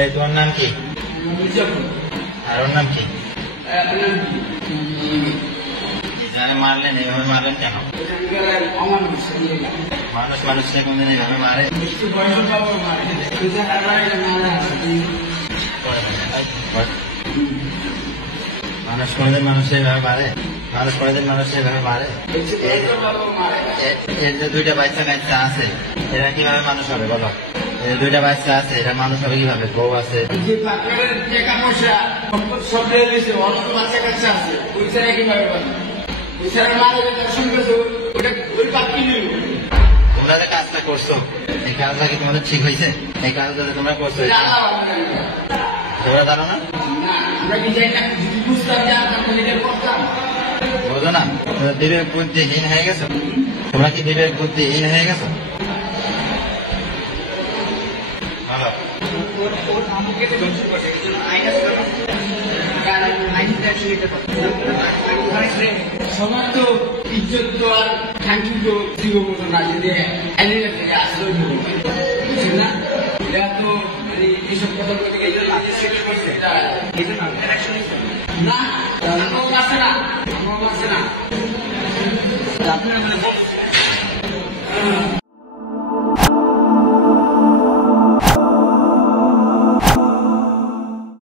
এই তোমার নাম কি? আর ওর নাম কি? যারা মারলেন এইভাবে মারলেন কেন? মানুষ মানুষকে কোনদিন এইভাবে মারে? মানুষ কোনদিন মানুষ এইভাবে মারে? মানুষ কোনদিন মানুষ এইভাবে মারে? এর যে দুইটা বাচ্চা কাচ্চা আছে এরা কিভাবে মানুষ হবে বলো? এই দুইটা বাচ্চা আছে এরা মানুষ হবে কিভাবে? বউ আছে, তোমরা যে কাজটা করছো এই কাজটা কি তোমাদের ঠিক হয়েছে? এই কাজটা যে তোমরা করছো তোমরা জানো না? বোঝো না? তোমরা বিবেক বুদ্ধিহীন হয়ে গেছো। তোমরা কি বিবেক বুদ্ধিহীন হয়ে গেছো? ভালো সবার তো ইজ্জত তো আর থ্যাংকিউ তো দিব বলতো না যদি আসলে বুঝছেন না? এটা তো এইসব কথা বলতে গেলে না আমার আছে না, আমার আছে না আপনারা মানে